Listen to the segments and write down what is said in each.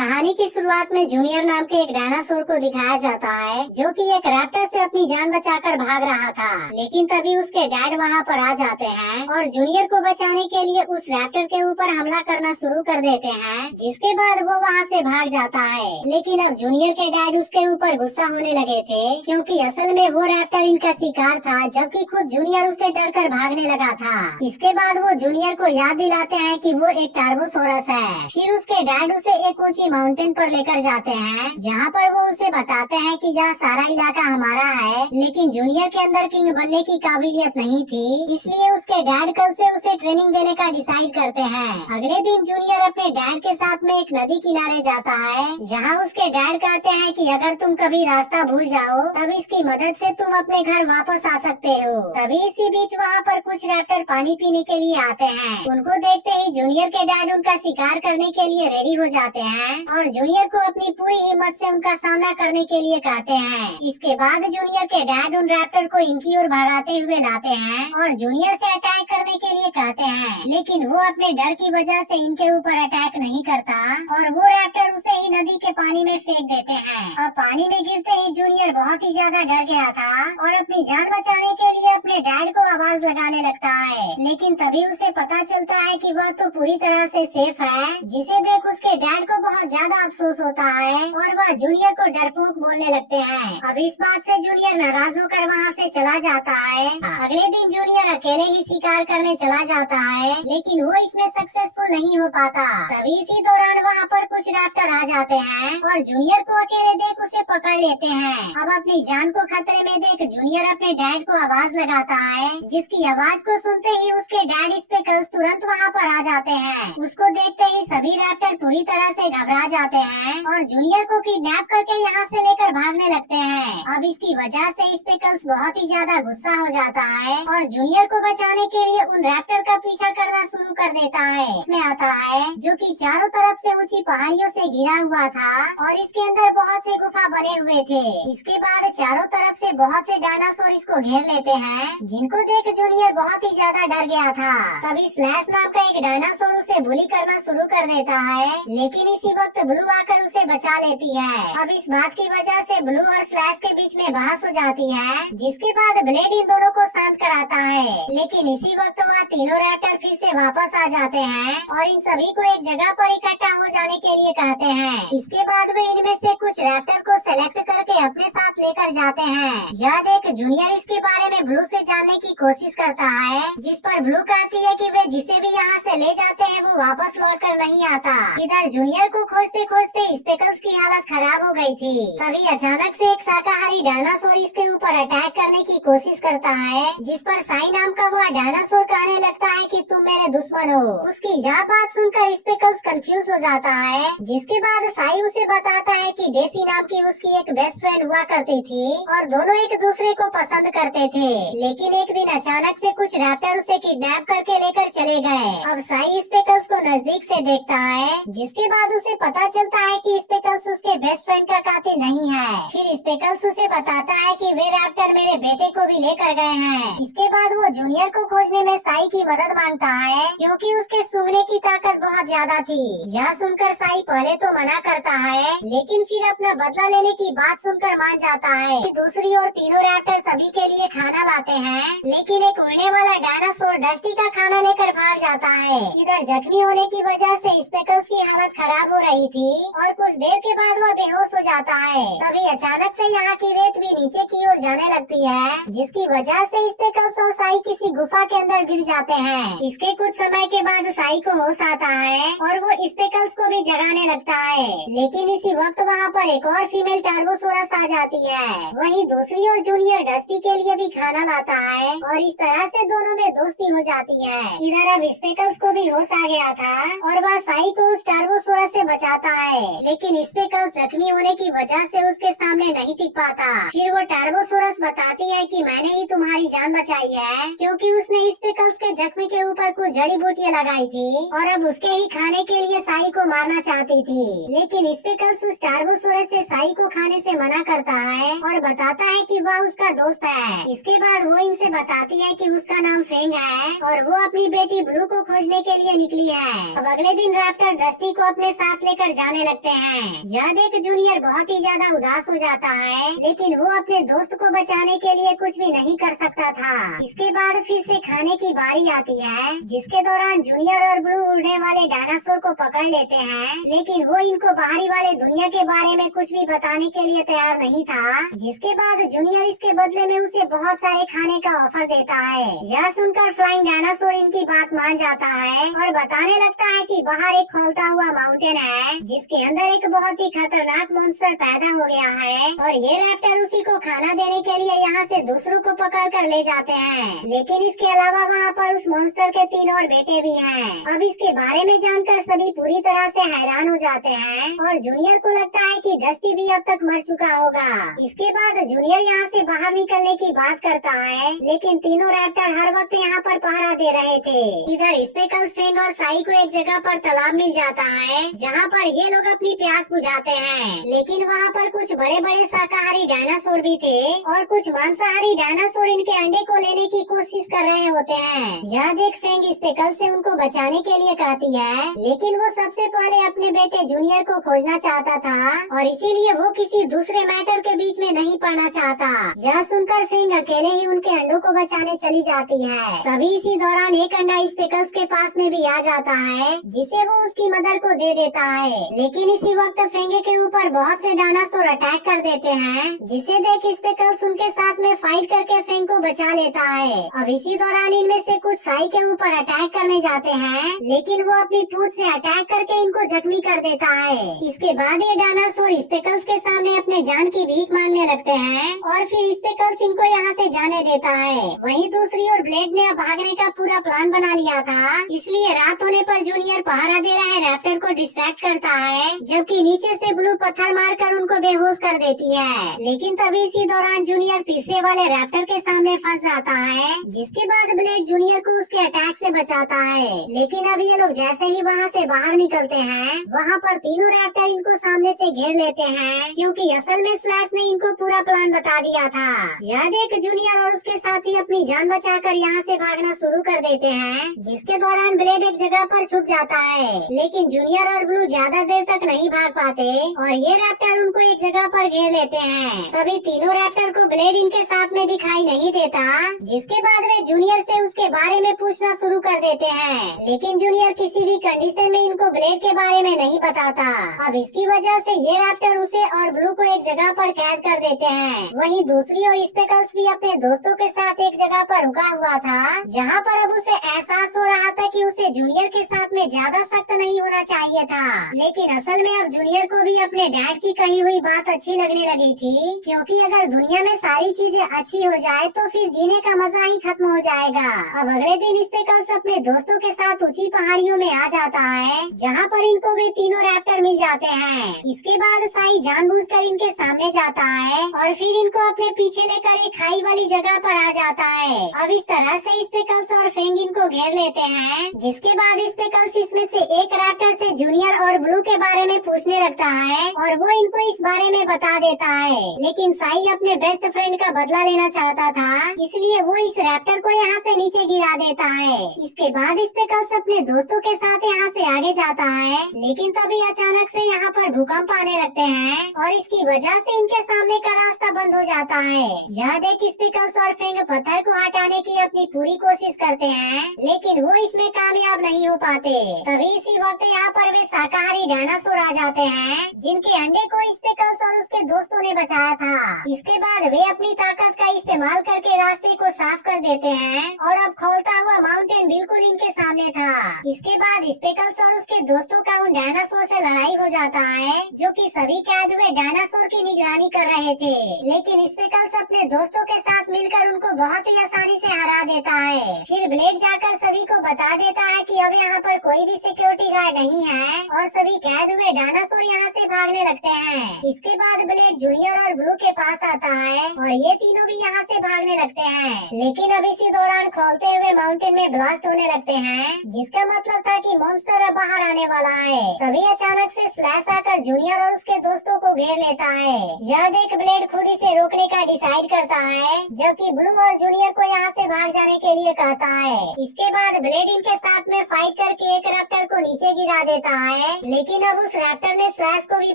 कहानी की शुरुआत में जूनियर नाम के एक डायनासोर को दिखाया जाता है जो कि एक रैप्टर से अपनी जान बचाकर भाग रहा था। लेकिन तभी उसके डैड वहां पर आ जाते हैं और जूनियर को बचाने के लिए उस रैप्टर के ऊपर हमला करना शुरू कर देते हैं, जिसके बाद वो वहां से भाग जाता है। लेकिन अब जूनियर के डैड उसके ऊपर गुस्सा होने लगे थे क्योंकि असल में वो रैप्टर इनका शिकार था, जबकि खुद जूनियर उससे डरकर भागने लगा था। इसके बाद वो जूनियर को याद दिलाते हैं कि वो एक टार्बोसोरस है। फिर उसके डैड उसे एक ऊंची माउंटेन पर लेकर जाते हैं जहाँ पर वो उसे बताते हैं कि यह सारा इलाका हमारा है। लेकिन जूनियर के अंदर किंग बनने की काबिलियत नहीं थी, इसलिए उसके डैड कल से उसे ट्रेनिंग देने का डिसाइड करते हैं। अगले दिन जूनियर अपने डैड के साथ में एक नदी किनारे जाता है जहाँ उसके डैड कहते हैं कि अगर तुम कभी रास्ता भूल जाओ तब इसकी मदद से तुम अपने घर वापस आ सकते हो। तभी इसी बीच वहाँ पर कुछ रैप्टर पानी पीने के लिए आते हैं। उनको देखते ही जूनियर के डैड उनका शिकार करने के लिए रेडी हो जाते हैं और जूनियर को अपनी पूरी हिम्मत से उनका सामना करने के लिए कहते हैं। इसके बाद जूनियर के डैड उन रैप्टर को इनकी ओर भगाते हुए लाते हैं और जूनियर से अटैक करने के लिए कहते हैं, लेकिन वो अपने डर की वजह से इनके ऊपर अटैक नहीं करता और वो रैप्टर उसे ही नदी के पानी में फेंक देते हैं। और पानी में गिरते ही जूनियर बहुत ही ज्यादा डर गया था और अपनी जान बचाने के लिए अपने डैड को आवाज लगाने लगता है। लेकिन तभी उसे पता चलता है कि वह तो पूरी तरह से सेफ है, जिसे देख उसके डैड को बहुत ज्यादा अफसोस होता है और वह जूनियर को डरपोक बोलने लगते हैं। अब इस बात से जूनियर नाराज होकर वहाँ से चला जाता है। अगले दिन जूनियर अकेले ही शिकार करने चला जाता है, लेकिन वो इसमें सक्सेसफुल नहीं हो पाता। तभी इसी दौरान वहाँ पर कुछ रैप्टर आ जाते हैं और जूनियर को अकेले देख उसे पकड़ लेते हैं। अब अपनी जान को खतरे में देख जूनियर अपने डैड को आवाज लगाता है, जिसकी आवाज को सुनते ही उसके डैड स्पेकल्स तुरंत वहाँ पर आ जाते हैं। उसको देखते ही सभी रैप्टर पूरी तरह से घबरा जाते हैं और जूनियर को किडनैप करके यहाँ से लेकर भागने लगते हैं। अब इसकी वजह से स्पेकल्स बहुत ही ज्यादा गुस्सा हो जाता है और जूनियर को बचाने के लिए उन रैप्टर का पीछा करना शुरू कर देता है। इसमें आता है जो कि चारों तरफ से ऊंची पहाड़ियों से घिरा हुआ था और इसके अंदर बहुत से गुफा बने हुए थे। इसके बाद चारों तरफ से बहुत से डायनासोर इसको घेर लेते हैं, जिनको देख जूनियर बहुत ही ज्यादा डर गया था। तभी स्लैश नाम का एक डायनासोर उसे बुली करना शुरू कर देता है, लेकिन इसी वक्त ब्लू आकर उसे बचा लेती है। अब इस बात की वजह से ब्लू और स्लैश के बीच में बहस हो जाती है, जिसके बाद ब्लेड इन दोनों को शांत कराता है। लेकिन इसी वक्त वह तीनों रैप्टर फिर से वापस आ जाते हैं और इन सभी को एक जगह पर इकट्ठा हो जाने के लिए कहते हैं। इसके बाद वे इनमें से कुछ रैप्टर को सेलेक्ट करके अपने साथ लेकर जाते हैं। यह देख जूनियर इसके बारे में ब्लू से जानने की कोशिश करता है, जिस पर ब्लू कहती है कि वे जिसे भी यहाँ से ले जाते हैं वो वापस लौट कर नहीं आता। इधर जूनियर को खोजते खोजते स्पेकल्स की हालत खराब हो गई थी। तभी अचानक से एक शाकाहारी डायनासोर इसके ऊपर अटैक करने की कोशिश करता है, जिस पर साई नाम का वह डायनासोर कहने लगता है कि तुम मेरे दुश्मन हो। उसकी यह बात सुनकर स्पेकल्स कंफ्यूज हो जाता है, जिसके बाद साई उसे बताता है कि डेसी नाम की उसकी एक बेस्ट फ्रेंड हुआ करती थी और दोनों एक दूसरे को पसंद करते थे। लेकिन एक दिन अचानक से कुछ रैप्टर उसे किडनैप करके लेकर चले गए। अब साई स्पेकल्स को नजदीक से देखता है, जिसके बाद उसे पता चलता है कि स्पेकल्स उसके बेस्ट फ्रेंड का कातिल नहीं है। फिर स्पेकल्स उसे बताता है कि वे रैप्टर मेरे बेटे को भी लेकर गए हैं। इसके बाद वो जूनियर को खोजने में साई की मदद मांगता है, क्योंकि उसके सूंघने की ताकत बहुत ज्यादा थी। यह सुनकर साई पहले तो मना करता है, लेकिन फिर अपना बदला लेने की बात सुनकर मान जाता है। दूसरी ओर तीनों रैप्टर सभी के लिए खाना लाते हैं, लेकिन एक उड़ने वाला डायनासोर डस्टी का खाना लेकर भाग जाता है। इधर जख्मी होने की वजह से स्पेकल्स की हालत खराब हो रही थी और कुछ देर के बाद वह बेहोश हो जाता है। तभी अचानक से यहाँ की रेत भी नीचे की ओर जाने लगती है, जिसकी वजह से स्पेकल्स और साई किसी गुफा के अंदर गिर जाते हैं। इसके कुछ समय के बाद साई को होश आता है और वो स्पेकल्स को भी जगाने लगता है। लेकिन इसी वक्त वहाँ पर एक और फीमेल टार्बोसोरस आ जाती है। वहीं दूसरी ओर जूनियर डस्टी के लिए भी खाना लाता है और इस तरह से दोनों में दोस्ती हो जाती है। इधर अब स्पेकल्स को भी होश आ गया था और वह साई को उस टार्बोसोरस से बचाता है, लेकिन स्पेकल्स जख्मी होने की वजह से उसके सामने नहीं टिक पाता। फिर वो टार्बोसोरस बताती है कि मैंने ही तुम्हारी जान बचाई है, क्योंकि उसने स्पेकल्स के जख्मी के ऊपर कुछ जड़ी बूटियां लगाई थी और अब उसके ही खाने के लिए साई को मारना चाहती थी। लेकिन स्पेकल्स उस टार्बोसोरस से साई को खाने से मना करता है और बताता है कि वह उसका दोस्त है। इसके बाद वो इनसे बताती है कि उसका नाम फेंग है और वो अपनी बेटी ब्लू को खोजने के लिए निकली है। अब अगले दिन रैप्टर डस्टी को अपने साथ साथ लेकर जाने लगते हैं। यह देख जूनियर बहुत ही ज्यादा उदास हो जाता है, लेकिन वो अपने दोस्त को बचाने के लिए कुछ भी नहीं कर सकता था। इसके बाद फिर से खाने की बारी आती है, जिसके दौरान जूनियर और ब्लू उड़ने वाले डायनासोर को पकड़ लेते हैं, लेकिन वो इनको बाहरी वाले दुनिया के बारे में कुछ भी बताने के लिए तैयार नहीं था। जिसके बाद जूनियर इसके बदले में उसे बहुत सारे खाने का ऑफर देता है। यह सुनकर फ्लाइंग डायनासोर इनकी बात मान जाता है और बताने लगता है कि बाहर एक खोलता हुआ माउंटेन है, जिसके अंदर एक बहुत ही खतरनाक मॉन्स्टर पैदा हो गया है और ये रैप्टर उसी को खाना देने के लिए यहाँ से दूसरों को पकड़ कर ले जाते हैं। लेकिन इसके अलावा वहाँ पर उस मॉन्स्टर के 3 और बेटे भी हैं। अब इसके बारे में जानकर सभी पूरी तरह से हैरान हो जाते हैं और जूनियर को लगता है कि डस्टी भी अब तक मर चुका होगा। इसके बाद जूनियर यहाँ से बाहर निकलने की बात करता है, लेकिन तीनों रैप्टर हर वक्त यहाँ पर पहरा दे रहे थे। इधर स्पेकल्स, फेंग और साई को एक जगह पर तालाब मिल जाता है, जहाँ पर ये लोग अपनी प्यास बुझाते हैं। लेकिन वहाँ पर कुछ बड़े बड़े शाकाहारी डायनासोर भी थे और कुछ मांसाहारी डायनासोर इनके अंडे को लेने की कोशिश कर रहे होते हैं। यह देख फेंग स्पेकल से उनको बचाने के लिए कहती है, लेकिन वो सबसे पहले अपने बेटे जूनियर को खोजना चाहता था और इसीलिए वो किसी दूसरे मैटर के बीच में नहीं पड़ना चाहता। यह सुनकर फेंग अकेले ही उनके अंडों को बचाने चली जाती है। तभी इसी दौरान एक अंडा स्पेकल्स के पास में भी आ जाता है, जिसे वो उसकी मदर को दे देता है। लेकिन इसी वक्त फेंगे के ऊपर बहुत से डायनासोर अटैक कर देते हैं, जिसे देख स्पेकल्स उनके साथ में फाइट करके फेंग को बचा लेता है। अब इसी दौरान इनमें से कुछ साई के ऊपर अटैक करने जाते हैं, लेकिन वो अपनी पूंछ से अटैक करके इनको जख्मी कर देता है। इसके बाद ये डायनासोर स्पेकल्स के सामने अपने जान की भीख मांगने लगते हैं और फिर स्पेकल्स इनको यहाँ से जाने देता है। वहीं दूसरी ओर ब्लेड ने अब भागने का पूरा प्लान बना लिया था, इसलिए रात होने पर जूनियर पहरा दे रहे रैप्टर को डिस्ट्रैक्ट करता है, जबकि नीचे से ब्लू पत्थर मारकर उनको बेहोश कर देती है। लेकिन तभी इसी दौरान जूनियर तीसरे वाले रैप्टर के सामने फंस जाता है, जिसके बाद ब्लेड जूनियर को उसके अटैक से बचाता है। लेकिन अब ये लोग जैसे ही वहाँ से बाहर निकलते हैं, वहाँ पर तीनों रैप्टर इनको सामने से घेर लेते हैं, क्योंकि असल में स्लैश ने इनको पूरा प्लान बता दिया था। यह देख जूनियर और उसके साथी अपनी जान बचाकर यहाँ से भागना शुरू कर देते हैं, जिसके दौरान ब्लेड एक जगह पर छुप जाता है। लेकिन जूनियर और ब्लू ज्यादा देर तक नहीं भाग पाते और ये रैप्टर उनको एक जगह पर घेर लेते हैं। तभी तीनों रैप्टर को ब्लेड इनके साथ में दिखाई नहीं देता, जिसके बाद वे जूनियर से उसके बारे में पूछना शुरू कर देते हैं। लेकिन जूनियर किसी भी कंडीशन में इनको ब्लेड के बारे में नहीं बताता। अब इसकी वजह से ये रैप्टर उसे और ब्लू को एक जगह पर कैद कर देते हैं। वहीं दूसरी ओर स्पेकल्स भी अपने दोस्तों के साथ एक जगह पर रुका हुआ था, जहाँ पर अब उसे एहसास हो रहा था कि उसे जूनियर के साथ में ज्यादा सख्त नहीं होना चाहिए था। लेकिन असल में अब जूनियर को भी अपने डैड की कही हुई बात अच्छी लगने लगी थी, क्योंकि अगर दुनिया में सारी चीजें अच्छी हो जाए तो फिर जीने का मजा ही खत्म हो जाएगा। अब अगले दिन स्पेकल्स अपने दोस्तों के साथ ऊंची पहाड़ियों में आ जाता है, जहाँ पर इनको भी तीनों रैप्टर मिल जाते हैं। इसके बाद साई जानबूझकर इनके सामने जाता है और फिर इनको अपने पीछे लेकर एक खाई वाली जगह पर आ जाता है। अब इस तरह से स्पेकल्स और फेंग इनको घेर लेते हैं, जिसके बाद स्पेकल्स इसमें से एक रैप्टर से जूनियर और ब्लू के बारे में पूछने लगता है और वो इनको इस बारे में बता देता है। लेकिन साई अपने बेस्ट फ्रेंड का बदला लेना चाहता था, इसलिए वो इस रैप्टर को यहाँ से नीचे गिरा देता है। इसके बाद स्पेकल्स अपने दोस्तों के साथ यहाँ से आगे जाता है, लेकिन तभी अचानक से यहाँ पर भूकंप आने लगते हैं और इसकी वजह से इनके सामने का रास्ता बंद हो जाता है। यह देख स्पेकल्स और फेंग पत्थर को हटाने की अपनी पूरी कोशिश करते हैं, लेकिन वो इसमें कामयाब नहीं हो पाते। तभी इसी वक्त यहाँ पर वे शाकाहारी डायनासोर आ जाते हैं, जिनके अंडे को स्पेकल्स और उसके दोस्तों ने बचाया था। इसके बाद वे अपनी ताकत का इस्तेमाल करके रास्ते को साफ कर देते हैं और अब खोलता हुआ माउंटेन बिल्कुल इनके सामने था। इसके बाद स्पेकल्स और उसके दोस्तों का उन डायनासोर से लड़ाई हो जाता है, जो कि सभी कैद हुए डायनासोर की निगरानी कर रहे थे। लेकिन स्पेकल्स अपने दोस्तों के साथ मिलकर उनको बहुत ही आसानी से हरा देता है। फिर ब्लेड जाकर सभी को बता देता है कि अब यहाँ पर कोई भी सिक्योरिटी गार्ड नहीं है और सभी कैद हुए डायनासोर यहाँ से भागने लगते हैं। इसके बाद ब्लेड जूनियर और ब्लू के पास आता है और ये तीनों भी यहाँ से भागने लगते हैं। लेकिन अब इसी दौरान खोलते हुए माउंटेन में ब्लास्ट होने लगते हैं, जिसका मतलब था कि मॉन्स्टर अब बाहर आने वाला है। तभी अचानक से स्लैश आकर जूनियर और उसके दोस्तों को घेर लेता है। यह देख ब्लेड खुद इसे रोकने का डिसाइड करता है, जबकि ब्लू और जूनियर को यहाँ से भाग जाने के लिए कहता है। इसके बाद ब्लेड इनके साथ में फाइट करके एक रैप्टर को नीचे गिरा देता है, लेकिन अब उस रैप्टर ने स्लैश को भी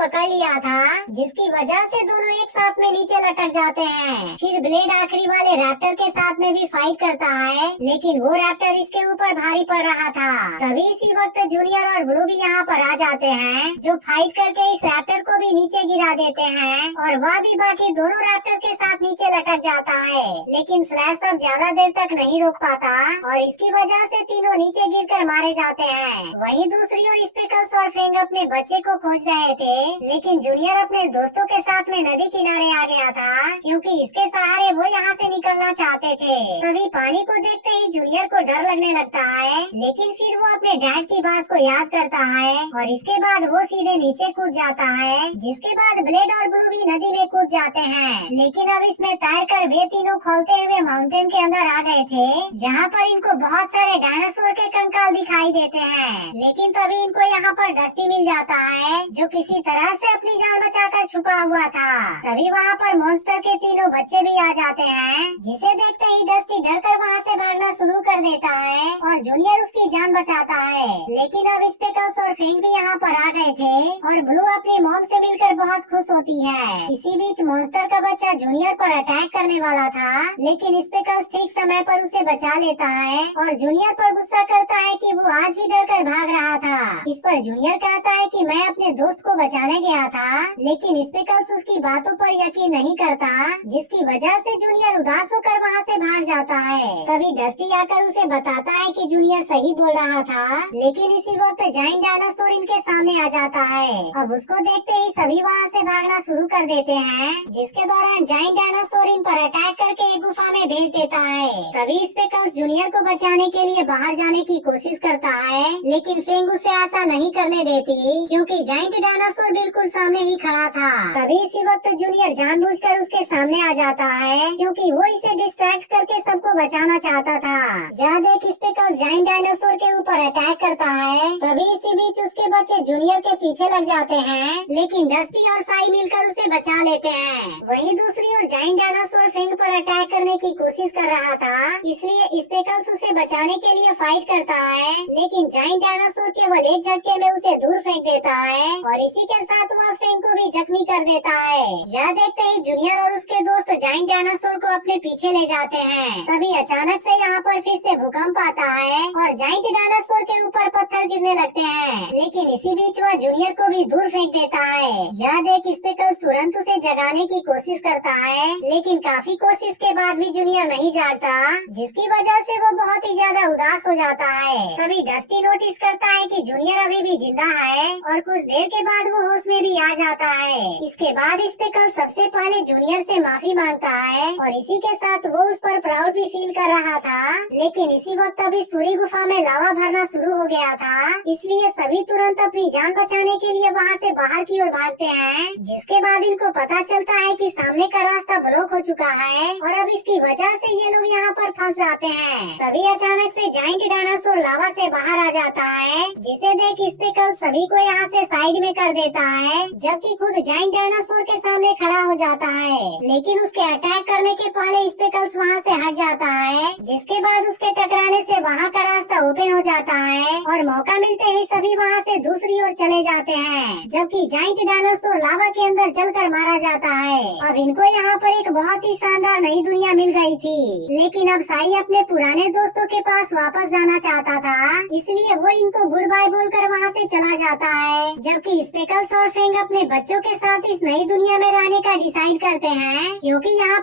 पकड़ लिया था, जिसकी वजह से दोनों एक साथ में नीचे लटक जाते हैं। फिर ब्लेड आखिरी वाले रैप्टर के साथ में भी फाइट करता है, लेकिन वो रैप्टर इसके ऊपर भारी पड़ रहा था। तभी इसी वक्त जूनियर और ब्लू भी यहाँ पर आ जाते हैं, जो फाइट करके इस रैप्टर को भी नीचे गिरा देते हैं और वह भी बाकी दोनों रैप्टर के साथ नीचे लटक जाता है। लेकिन स्लैश अब ज्यादा देर तक नहीं रोक पाता और इसकी वजह से तीनों नीचे गिरकर मारे जाते हैं। वहीं दूसरी ओर स्पेकल्स और फेंग अपने बच्चे को खोज रहे थे, लेकिन जूनियर अपने दोस्तों के साथ में नदी किनारे आ गया था, क्योंकि इसके सहारे वो यहाँ से निकलना चाहते थे। तभी पानी को देखते ही जूनियर को डर लगने लगता है, लेकिन फिर वो अपने डैड की बात को याद करता है और इसके बाद वो सीधे नीचे कूद जाता है। जिसके बाद ब्लेड और ब्लू भी नदी में कूद जाते हैं, लेकिन अब इसमें तैर कर वे तीनों खोलते हुए माउंटेन के अंदर आ गए थे, जहाँ पर इनको बहुत सारे डायनासोर के कंकाल दिखाई देते हैं। लेकिन तभी इनको यहाँ पर डस्टी मिल जाता है, जो किसी तरह से अपनी जान बचाकर छुपा हुआ था। तभी वहाँ पर मॉन्स्टर के तीनों बच्चे भी आ जाते हैं, जिसे देखते ही डस्टी डरकर वहाँ से भागना शुरू कर देता है और जूनियर उसकी जान बचाता है। लेकिन अब स्पेकल्स और फेंग भी यहाँ पर आ गए थे और ब्लू अपनी मॉम से मिलकर बहुत खुश होती है। इसी बीच मॉन्स्टर का बच्चा जूनियर पर अटैक करने वाला था, लेकिन स्पेकल्स ठीक समय पर उसे बचा लेता है और जूनियर पर गुस्सा करता है कि वो आज भी डरकर भाग रहा था। इस पर जूनियर कहता है कि मैं अपने दोस्त को बचाने गया था, लेकिन स्पेकल्स उसकी बातों पर यकीन नहीं करता, जिसकी वजह से जूनियर उदास होकर वहाँ से भाग जाता है। तभी डस्टी आकर उसे बताता है कि जूनियर सही बोल रहा था, लेकिन इसी वक्त जाइंट डायनासोर इनके सामने आ जाता है। अब उसको देखते ही सभी वहाँ से भागना शुरू कर देते हैं, जिसके दौरान जाइंट डायनासोर इन पर अटैक करके एक गुफा में भेज देता है। तभी स्पेकल्स जूनियर को बचाने के लिए बाहर जाने की कोशिश करता है, लेकिन फेंग उसे ऐसा नहीं करने देती, क्योंकि जाइंट डायनासोर बिल्कुल सामने ही खड़ा था। तभी इसी वक्त जूनियर जानबूझकर उसके सामने आ जाता है, क्योंकि वो इसे डिस्ट्रैक्ट करके सबको बचाना चाहता था। यह देख स्पेकल्स जाइंट डायनासोर के ऊपर अटैक करता है। तभी इसी बीच उसके बच्चे जूनियर के पीछे लग जाते हैं, लेकिन डस्टी और साई मिलकर उसे बचा लेते हैं। वहीं दूसरी ओर जाइंट डायनासोर फेंग पर अटैक करने की कोशिश कर रहा था, इसलिए स्पेकल्स उसे बचाने के लिए फाइट करता है, लेकिन जाइंट डायनासोर केवल एक झटके में उसे दूर फेंक देता है और इसी के साथ वह फेंग को भी जख्मी कर देता है। यह देखते ही जूनियर और उसके दोस्त जाइंट डायनासोर को अपने पीछे ले जाते हैं। तभी अचानक से यहाँ पर फिर से भूकंप आता है और जाइंट डायनासोर के ऊपर पत्थर गिरने लगते हैं, लेकिन इसी बीच वह जूनियर को भी दूर फेंक देता है। यह देख स्पेकल्स तुरंत उसे जगाने की कोशिश करता है, लेकिन काफी कोशिश के बाद भी जूनियर नहीं जागता, जिसकी वजह से वो बहुत ही ज्यादा उदास हो जाता है। तभी डस्टी नोटिस करता है कि जूनियर अभी भी जिंदा है और कुछ देर के बाद वो होश में भी आ जाता है। इसके बाद स्पेकल्स सबसे पहले जूनियर से माफी मांगता है और इसी के साथ वो उस पर प्राउड भी फील कर रहा था, लेकिन इसी वक्त अब इस पूरी गुफा में लावा भरना शुरू हो गया था, इसलिए सभी तुरंत अपनी जान बचाने के लिए वहाँ से बाहर की ओर भागते हैं। जिसके बाद इनको पता चलता है कि सामने का रास्ता ब्लॉक हो चुका है और अब इसकी वजह से ये लोग यहाँ पर फंस जाते हैं। तभी अचानक से जाइंट डायनासोर लावा से बाहर आ जाता है, जिसे देख स्पेकल्स सभी को यहाँ से साइड में कर देता है, जबकि खुद जाइंट डायनासोर के सामने खड़ा हो जाता है। लेकिन उसके अटैक करने के पहले स्पेकल्स वहाँ से हट जाता है, जिसके बाद उसके टकराने से वहाँ का रास्ता ओपन हो जाता है और मौका मिलते ही सभी वहाँ से दूसरी ओर चले जाते हैं, जबकि जाइंट डायनासोर लावा के अंदर जलकर मारा जाता है। अब इनको यहाँ पर एक बहुत ही शानदार नई दुनिया मिल गई थी, लेकिन अब साई अपने पुराने दोस्तों के पास वापस जाना चाहता था, इसलिए वो इनको गुड बाय बोलकर वहाँ से चला जाता है। जबकि स्पेकल्स और फेंग अपने बच्चों के साथ इस नई दुनिया में रहने का डिसाइड करते हैं, क्योंकि यहाँ